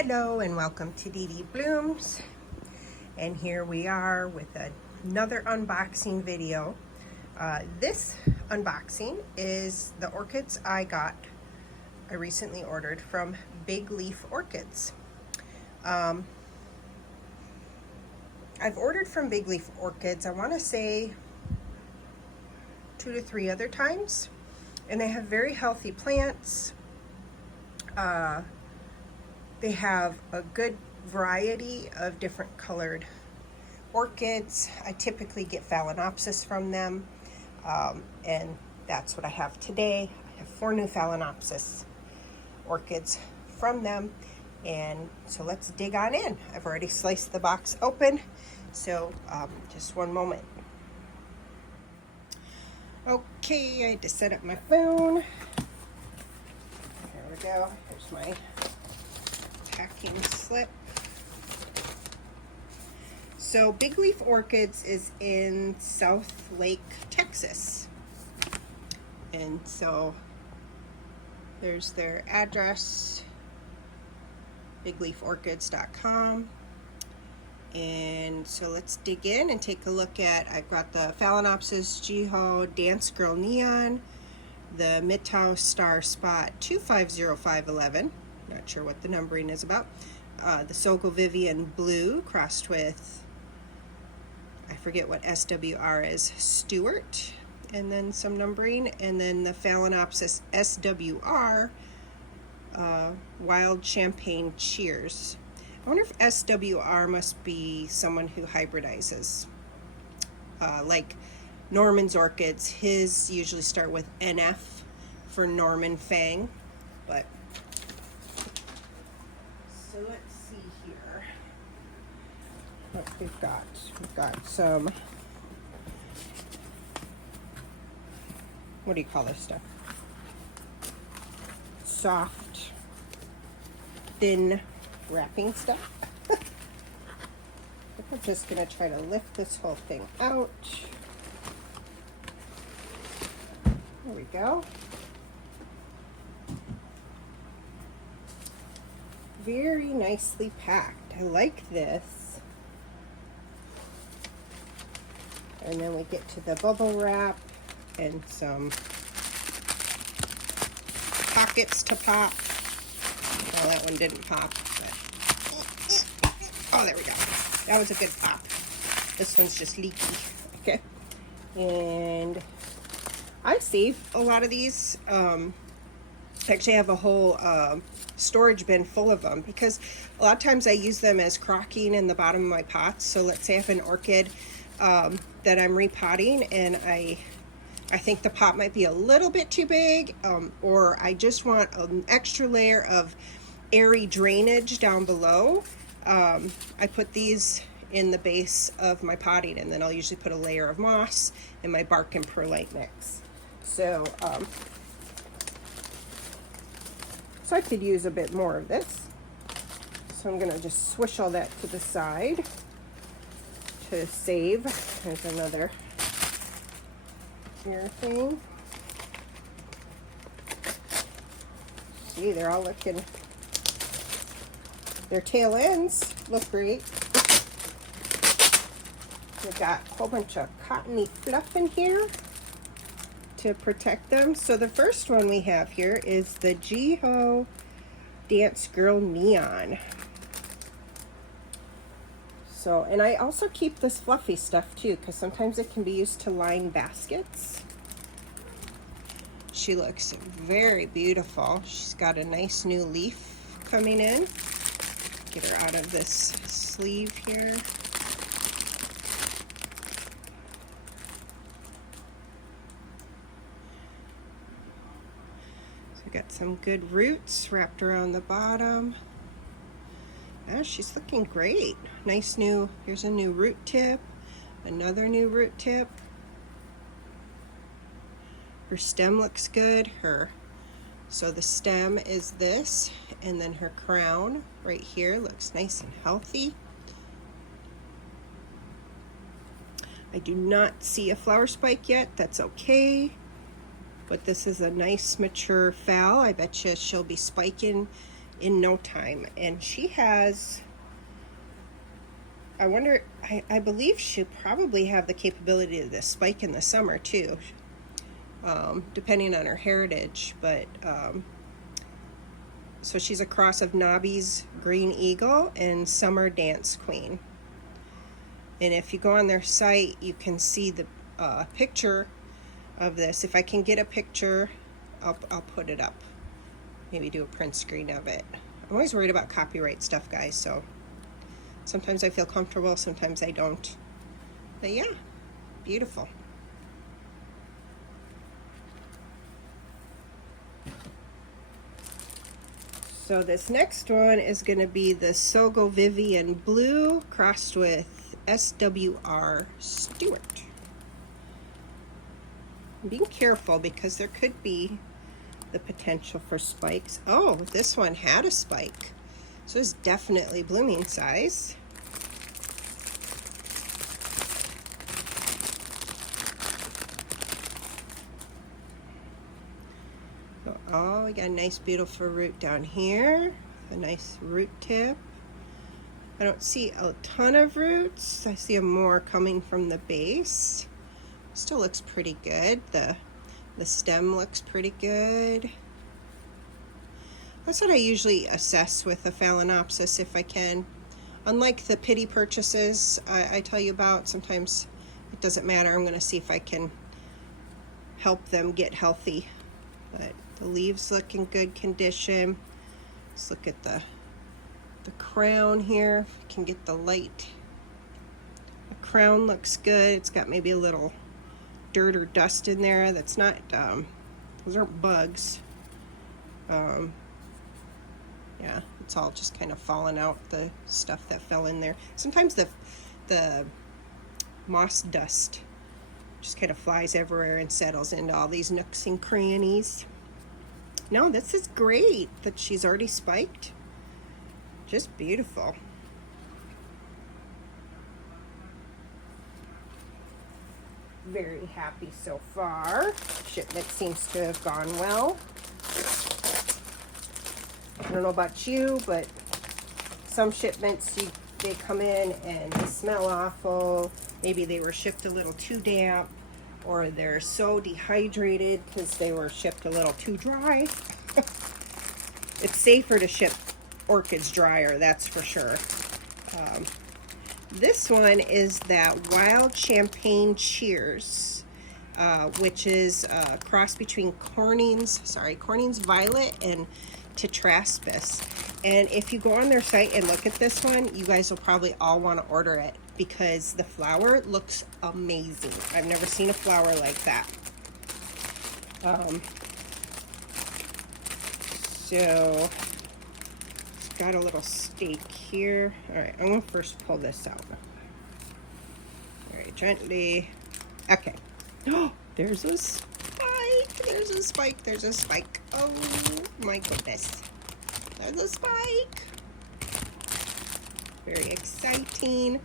Hello and welcome to Dee Dee Blooms, and here we are with another unboxing video. This unboxing is the orchids I recently ordered from Big Leaf Orchids. I've ordered from Big Leaf Orchids, I want to say 2 to 3 other times, and they have very healthy plants. They have a good variety of different colored orchids. I typically get Phalaenopsis from them, and that's what I have today. I have 4 new Phalaenopsis orchids from them, and so let's dig on in. I've already sliced the box open, so just one moment. Okay, I had to set up my phone. There we go. Here's my packing slip. So Big Leaf Orchids is in South Lake, Texas. And so there's their address, bigleaforchids.com. And so let's dig in and take a look at, I've got the Phalaenopsis Jiaho Dance Girl Neon, the Mituo Star Spot 250511. Not sure what the numbering is about. The Sogo Vivien Blue crossed with, I forget what SWR is, Stuart, and then some numbering, and then the Phalaenopsis SWR Wild Champagne Cheers. I wonder if SWR must be someone who hybridizes. Like Norman's orchids, his usually start with NF for Norman Fang, but so let's see here what we've got. We've got some, what do you call this stuff? Soft, thin wrapping stuff. I think I'm just going to try to lift this whole thing out. There we go. Very nicely packed. I like this. And then we get to the bubble wrap and some pockets to pop. Well, that one didn't pop, but oh, there we go. That was a good pop. This one's just leaky. Okay. And I saved a lot of these. Actually, I have a whole storage bin full of them because a lot of times I use them as crocking in the bottom of my pots. So let's say I have an orchid that I'm repotting and I think the pot might be a little bit too big, or I just want an extra layer of airy drainage down below. I put these in the base of my potting, and then I'll usually put a layer of moss and my bark and perlite mix. So so I could use a bit more of this. So I'm gonna just swish all that to the side to save. There's another ear thing. See, they're all looking, their tail ends look great. We've got a whole bunch of cottony fluff in here to protect them. So the first one we have here is the Jiaho Dance Girl Neon. So, and I also keep this fluffy stuff too, because sometimes it can be used to line baskets. She looks very beautiful. She's got a nice new leaf coming in. Get her out of this sleeve here. Got some good roots wrapped around the bottom. Yeah, she's looking great. Nice new, here's a new root tip, another new root tip. Her stem looks good. So the stem is this, and then her crown right here looks nice and healthy. I do not see a flower spike yet. That's okay. But this is a nice mature Phal. I bet you she'll be spiking in no time. And she has, I wonder, I believe she'll probably have the capability to spike in the summer too, depending on her heritage. But so she's a cross of Nobby's Green Eagle and Summer Dance Queen. And if you go on their site, you can see the picture of this. If I can get a picture, I'll put it up. Maybe do a print screen of it. I'm always worried about copyright stuff, guys, so sometimes I feel comfortable, sometimes I don't. But yeah, beautiful. So this next one is going to be the Sogo Vivien Blue crossed with SWR Stuart. I'm being careful because there could be the potential for spikes. Oh, this one had a spike. So it's definitely blooming size. Oh, we got a nice beautiful root down here. A nice root tip. I don't see a ton of roots. I see more coming from the base. Still looks pretty good. The stem looks pretty good. That's what I usually assess with a Phalaenopsis if I can. Unlike the pity purchases I tell you about, sometimes it doesn't matter. I'm going to see if I can help them get healthy. But the leaves look in good condition. Let's look at the crown here. If you can get the light. The crown looks good. It's got maybe a little dirt or dust in there. That's not, those aren't bugs. Yeah, it's all just kind of falling out, the stuff that fell in there. Sometimes the moss dust just kind of flies everywhere and settles into all these nooks and crannies. No, this is great that she's already spiked. Just beautiful. Very happy so far. Shipment seems to have gone well. I don't know about you, but some shipments, they come in and they smell awful. Maybe they were shipped a little too damp, or they're so dehydrated because they were shipped a little too dry. It's safer to ship orchids drier, that's for sure. This one is that Wild Champagne Cheers, which is a cross between Corning's Violet and Tetraspis. And if you go on their site and look at this one, you guys will probably all want to order it because the flower looks amazing. I've never seen a flower like that. So it's got a little stake here. All right, I'm going to first pull this out. Very gently. Okay. Oh, there's a spike. There's a spike. There's a spike. Oh my goodness. There's a spike. Very exciting.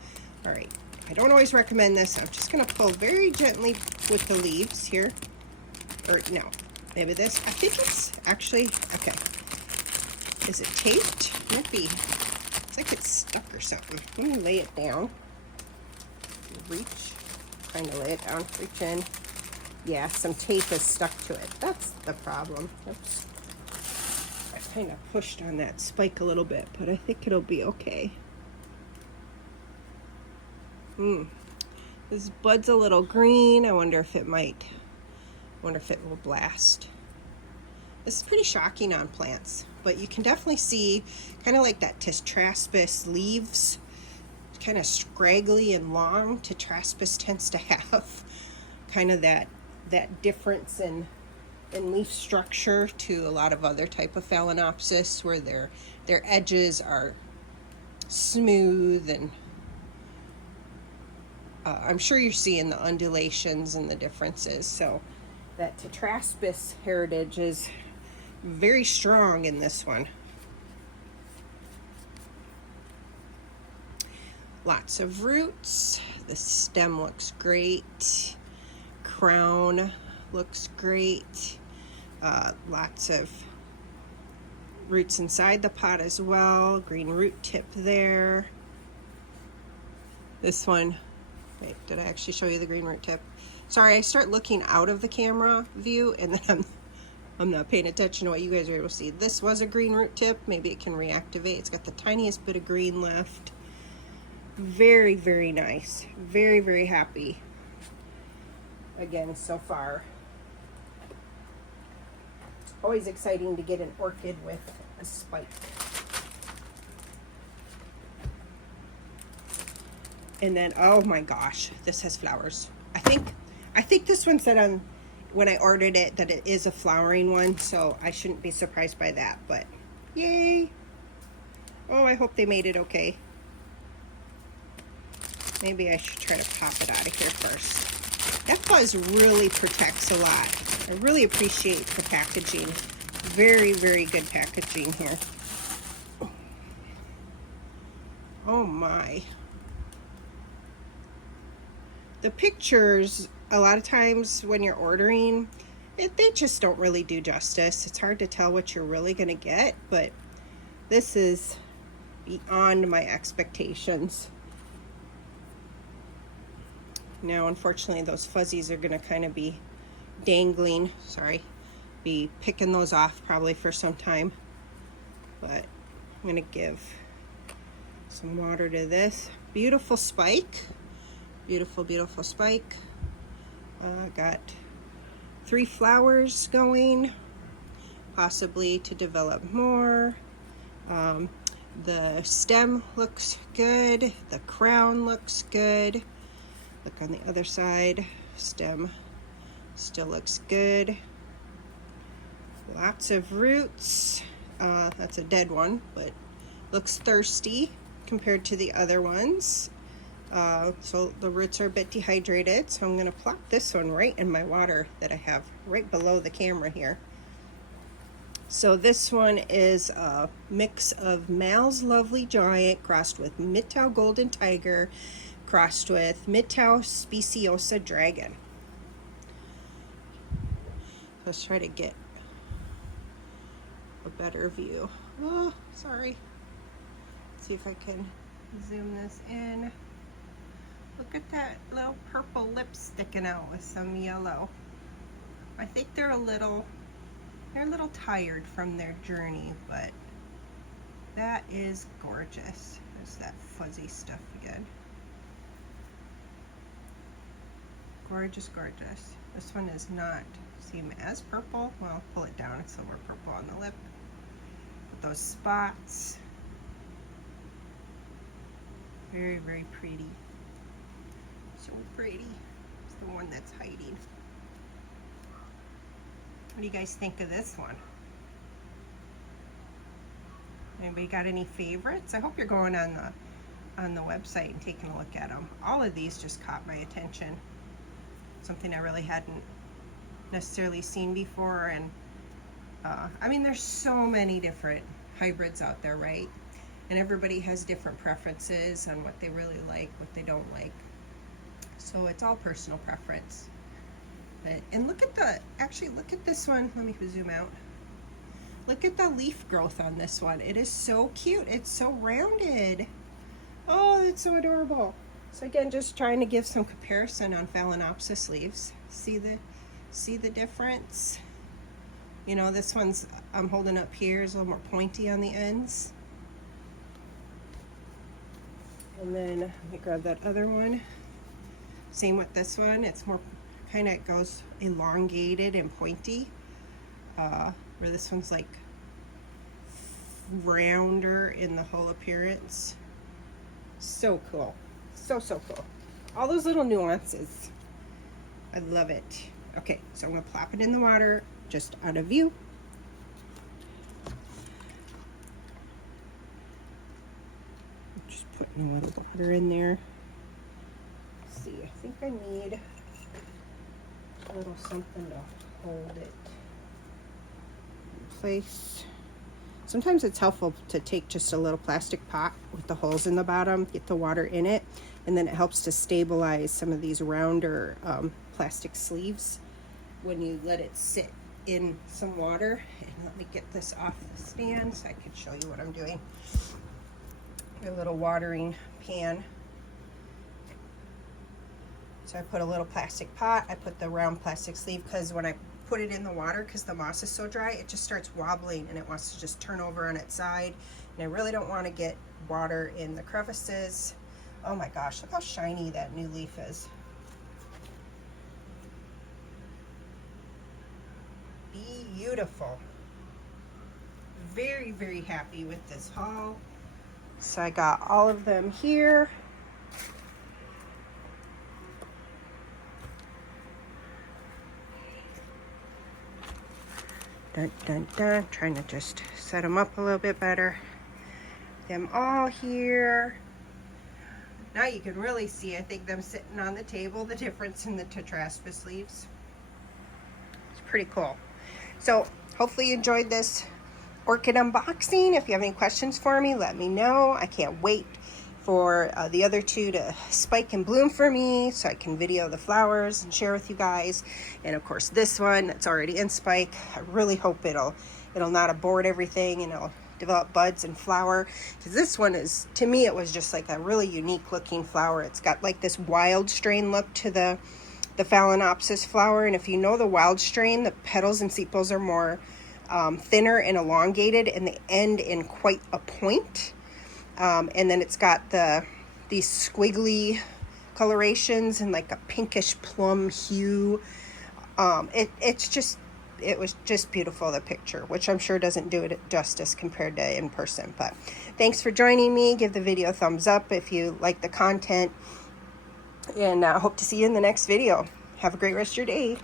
All right. I don't always recommend this. I'm just going to pull very gently with the leaves here. Or no, maybe this. I think it's actually, okay. Is it taped? Might be. It's like it's stuck or something. Let me lay it down. Reach. Trying to lay it down. Reach in. Yeah, some tape is stuck to it. That's the problem. Oops. I kind of pushed on that spike a little bit, but I think it'll be okay. This bud's a little green. I wonder if it will blast. This is pretty shocking on plants, but you can definitely see kind of like that Tetraspis leaves, kind of scraggly and long. Tetraspis tends to have kind of that difference in leaf structure to a lot of other type of Phalaenopsis, where their edges are smooth, and I'm sure you're seeing the undulations and the differences. So that Tetraspis heritage is very strong in this one. Lots of roots. The stem looks great. Crown looks great. Lots of roots inside the pot as well. Green root tip there. This one, wait, did I actually show you the green root tip? Sorry, I start looking out of the camera view and then I'm not paying attention to what you guys are able to see. This was a green root tip. Maybe it can reactivate. It's got the tiniest bit of green left. Very, very nice. Very, very happy. Again, so far. Always exciting to get an orchid with a spike. And then, oh my gosh, this has flowers. I think this one said on when I ordered it that it is a flowering one, so I shouldn't be surprised by that, but yay. Oh, I hope they made it okay. Maybe I should try to pop it out of here first. That fuzz really protects a lot. I really appreciate the packaging. Very, very good packaging here. Oh my. The pictures, a lot of times when you're ordering, they just don't really do justice. It's hard to tell what you're really going to get, but this is beyond my expectations. Now, unfortunately, those fuzzies are going to kind of be dangling. Sorry. Be picking those off probably for some time. But I'm going to give some water to this. Beautiful spike. Beautiful, beautiful spike. Got 3 flowers going, possibly to develop more. The stem looks good. The crown looks good. Look on the other side. Stem still looks good. Lots of roots. That's a dead one, but looks thirsty compared to the other ones. So the roots are a bit dehydrated, so I'm going to plop this one right in my water that I have right below the camera here. So this one is a mix of Mal's Lovely Giant crossed with Mituo Golden Tiger crossed with Mituo Speciosa Dragon. Let's try to get a better view. Oh, sorry. Let's see if I can zoom this in. Look at that little purple lip sticking out with some yellow. I think they're a little tired from their journey, but that is gorgeous. There's that fuzzy stuff again. Gorgeous, gorgeous. This one is not seem as purple. Well, pull it down, it's a little more purple on the lip. With those spots. Very, very pretty. So pretty. It's the one that's hiding. What do you guys think of this one? Anybody got any favorites? I hope you're going on the website and taking a look at them. All of these just caught my attention. Something I really hadn't necessarily seen before, and I mean, there's so many different hybrids out there, right? And everybody has different preferences on what they really like, what they don't like. So it's all personal preference. But, and look at this one. Let me zoom out. Look at the leaf growth on this one. It is so cute. It's so rounded. Oh, it's so adorable. So again, just trying to give some comparison on Phalaenopsis leaves. See the difference? You know, this one's, I'm holding up here, is a little more pointy on the ends. And then let me grab that other one. Same with this one. It's more kind of goes elongated and pointy. Where this one's like rounder in the whole appearance. So cool. So cool. All those little nuances. I love it. Okay, so I'm going to plop it in the water just out of view. Just putting a little water in there. Let's see, I think I need a little something to hold it in place. Sometimes it's helpful to take just a little plastic pot with the holes in the bottom, get the water in it, and then it helps to stabilize some of these rounder plastic sleeves when you let it sit in some water. And let me get this off the stand so I can show you what I'm doing. A little watering pan. So I put a little plastic pot. I put the round plastic sleeve because when I put it in the water, because the moss is so dry, it just starts wobbling and it wants to just turn over on its side. And I really don't want to get water in the crevices. Oh my gosh, look how shiny that new leaf is. Beautiful. Very, very happy with this haul. So I got all of them here. Dun, dun, dun. Trying to just set them up a little bit better. Them all here. Now you can really see, I think, them sitting on the table, the difference in the tetraspis leaves. It's pretty cool. So hopefully you enjoyed this orchid unboxing. If you have any questions for me, let me know. I can't wait for the other two to spike and bloom for me so I can video the flowers and share with you guys. And of course this one that's already in spike, I really hope it'll not abort everything and it'll develop buds and flower, because this one is, to me, it was just like a really unique looking flower. It's got like this wild strain look to the Phalaenopsis flower, and if you know the wild strain, the petals and sepals are more thinner and elongated and they end in quite a point. And then it's got these squiggly colorations and like a pinkish plum hue. It was just beautiful, the picture, which I'm sure doesn't do it justice compared to in person. But thanks for joining me. Give the video a thumbs up if you like the content, and I hope to see you in the next video. Have a great rest of your day.